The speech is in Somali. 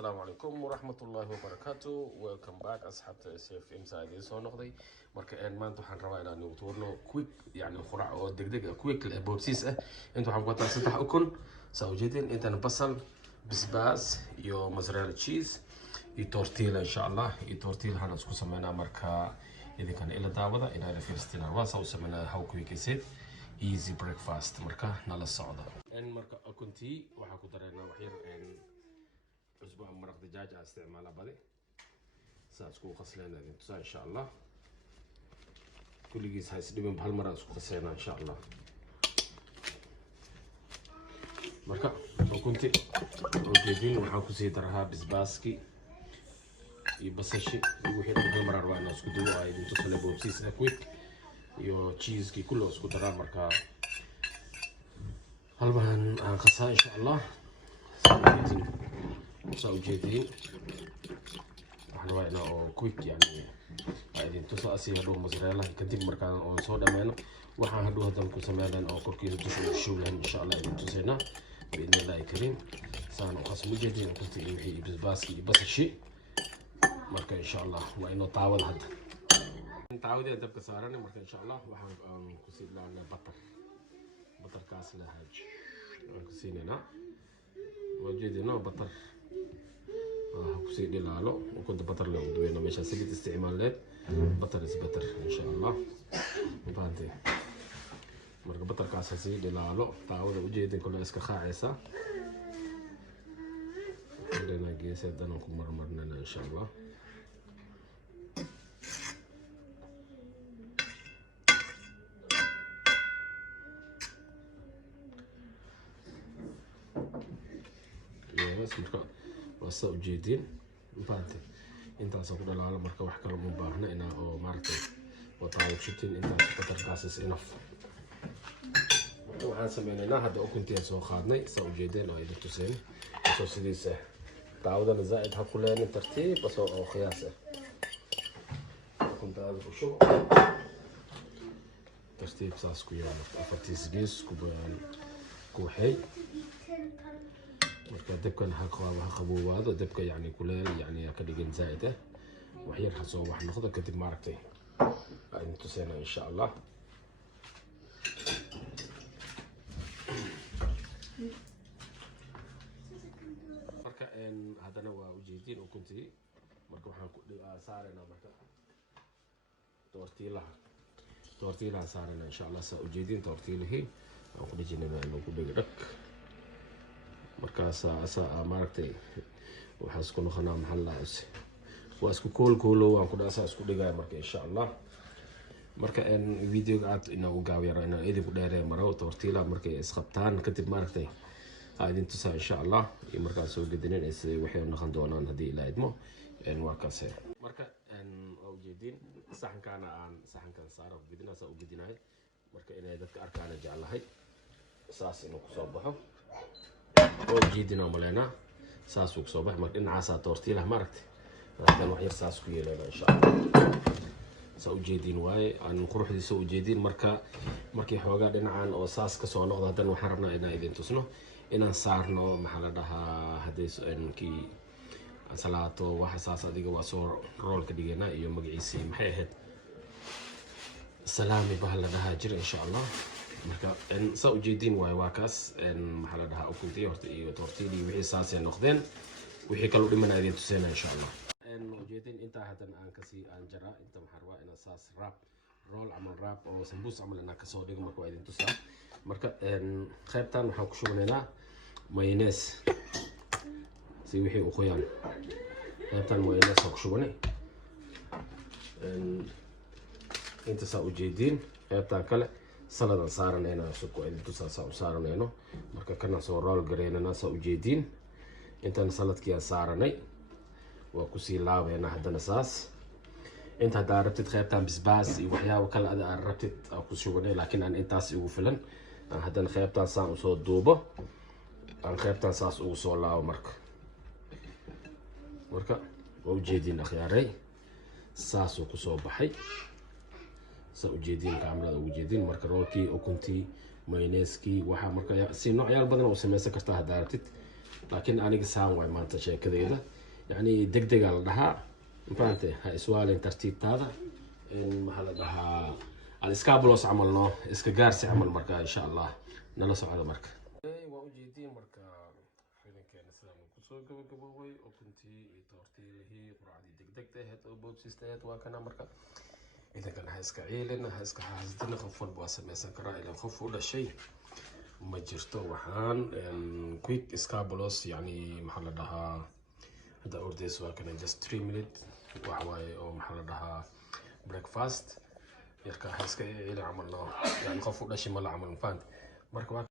السلام عليكم ورحمة الله وبركاته. Welcome back أصحاب سيف إمساعدين سو نقضي مركا إن ما أنتو حنروا إلى نوتورنو كويك يعني خراع أو دقدق كويك البوبسيس أنتو حنقطع ستح أكل سوجدين أنت نبصل بسباس يو موزاريلا تشيز يتورتيلا إن شاء الله يتورتيلا هنسكو سمينا مركا إذا كان إلى دعوة إلى فلسطين الواسع وسمينا هاو كويك يسيد easy breakfast مركا نالا الصعودة إن مركا أكنتي وحكو درينا وحير إن أسبوع مرق دجاج استعمالها بدي سأسكو خسلنا انتو إن شاء الله كل جيس هاي سديم بهالمرة أسكو خسلنا إن شاء الله مركا وكنتي وجدين وحاكو سيدرها بسباسكي يبصشي وحيد بهالمرة روانا أسكو دو هاي انتو سلبو بسيس كويك يو تشيز كي كله أسكو درها مركا هالبهن خسها إن شاء الله سأوجدين waxaan waa inaa oo quick yani idin tuso asi hadhow mozzarella kadib markaan oo soo dhameeno waxaan hadhow hadan ku sameeyaan oo korkiisa dusha u shublaan insha Allah idin tusayna biidna Allah kareem saan oo qasmo jeedin kunti wixii basbaaski iyo basashi marka insha Allah waa inoo taawad hadda taawada dabka saaran marka insha Allah waxaan ku sii laana batar kaas la haaj waan ku siinayna wajidina batar كسي دلالو وكنت بطر له دوينا مش هسيبت استعمالات بطر بطر ان شاء الله فهمتي مرق بطر كاس هسي دلالو تعود وجيدين كلها اسكا خاعسه خلينا جيس دانكم مرمرنا ان شاء الله بس واسا ujeedin faante intaas ku dhalaalo marka wax kale ma baahna ina oo maartay wataay chitin intaas batarkaas is enough waxaan sameeynaa hadda ukuntii soo qaadnay soo ujeedin oo idin tuseen soo sidiisa taawada zaid ha kuleen tartiib soo oo qiyaas kunta aad ku shubo tartiib saas ku yaalo afartiis gees ku baan ku hay marka dabkan ha qaboobaado dabka yani kuleel yani ka dhigan zaid ah wax yar ha soo wax noqdo kadib maartay aan tusayna insha Allah marka hadana waa ujeedin oo kuntii marka waxaan ku saarayna marka tortilaha saarayna insha Allah saa ujeedin tortilahi aan ku dhijinayna inuu ku dhigo dhag markaas maaragtay waxaa isku noqonaa maxaa la dhahaa waa isku koolkoolow aan ku dhaasa isku dhigaya marka insha Allah marka videoga aad inuu gaabiyaro inaan idin ku dheereeyo maro tortilla markay isqabtaan kadib maaragtay idin tusaa insha Allah iyo markaa soo gedinin ay waxay noqon doonaan hadii Ilaahay idmo waa kaas marka oo jeedin saxankan saaro gidinaas oo gidinaay marka inay dadka arkaan jecelahay saas inuu ku soo baxo oo jeedina malena saas uu soo baxay marka dhinacaas tortilla maaragtay hadaan wax yar saas ku yeelana insha Allah soo jeedin waay aan quruxdiisa u jeedin markii xoogaa dhinacan oo saas ka soo noqdo hadan waxaan rabnaa inaan idin tusno inaan saarno maxaa la dhahaa hadeenkii salaato waxa saas adiga waa soo rool ka dhigana iyo magaciisa maxay ahayd salaami baa la dhahaa jir insha Allah marka soo ujeedin waay waa kaas maxaa la dhahaa ukuntii horta iyo tortilla wixii saas ay noqdeen wixii kale u dhimanaa idin tusayna insha Allah ujeedin inta hadan aan kasii aan jaraa inta maxaa rabaa inaan saas roll ama wrap oo sambuus amal inaan ka soo dhigo marka idin tusaa marka qaybtan waxaan ku shubanaynaa mayonnaise si wixii u qoyaan qaybtan mayonnaise ku shubanay inta saa ujeedin qaybtan kale saladan saaranayna suuq idin tusaa u saaranayno marka kana soo roll gareynana saa ujeedin intan saladkii saaranay waa ku sii laabayna hadana saas inta hadda rabtid qaybtan basbaas iyo waxyaabo kale aad rabtid ku shubanay laakiin aan intaas ugu filan hadana qaybtan saan u soo duubo aan qaybtan saas ugu soo laabo marka waa ujeedin akhyaaray saas uu ku soo baxay saa ujeedin kaamirada ugu jeedin marka roolkii ukuntii mayonnaise-kii waxa marka si noocyaal badan oo sameeysan kartaa hadda rabtid لكن أنا قسام واي ما أنت شيء كذا إذا يعني دق على لها فهمت هاي سؤال ترتيب هذا إن محل لها الإسكابلوس عملنا إسكجارس عمل مركا إن شاء الله نلصق على مركا وأجيدين مركا فيلم كان سلام كسوق قبوي وكنتي تورتي هي قرعدي دق تهت أبوت سيستات وكنا مركا إذا كان هاسك عيلنا هاسك حاسدنا خفوا بواسة مثلا كرا إلى خفوا ولا شيء ما جرتو وحان كويك إسكابلوس يعني محل لها هذا أورديس وكان just 3 minutes وحواي أو محل لها breakfast يركا هاسك عيلة عملنا يعني خفوا ولا شيء ما لا عمل فانت مركا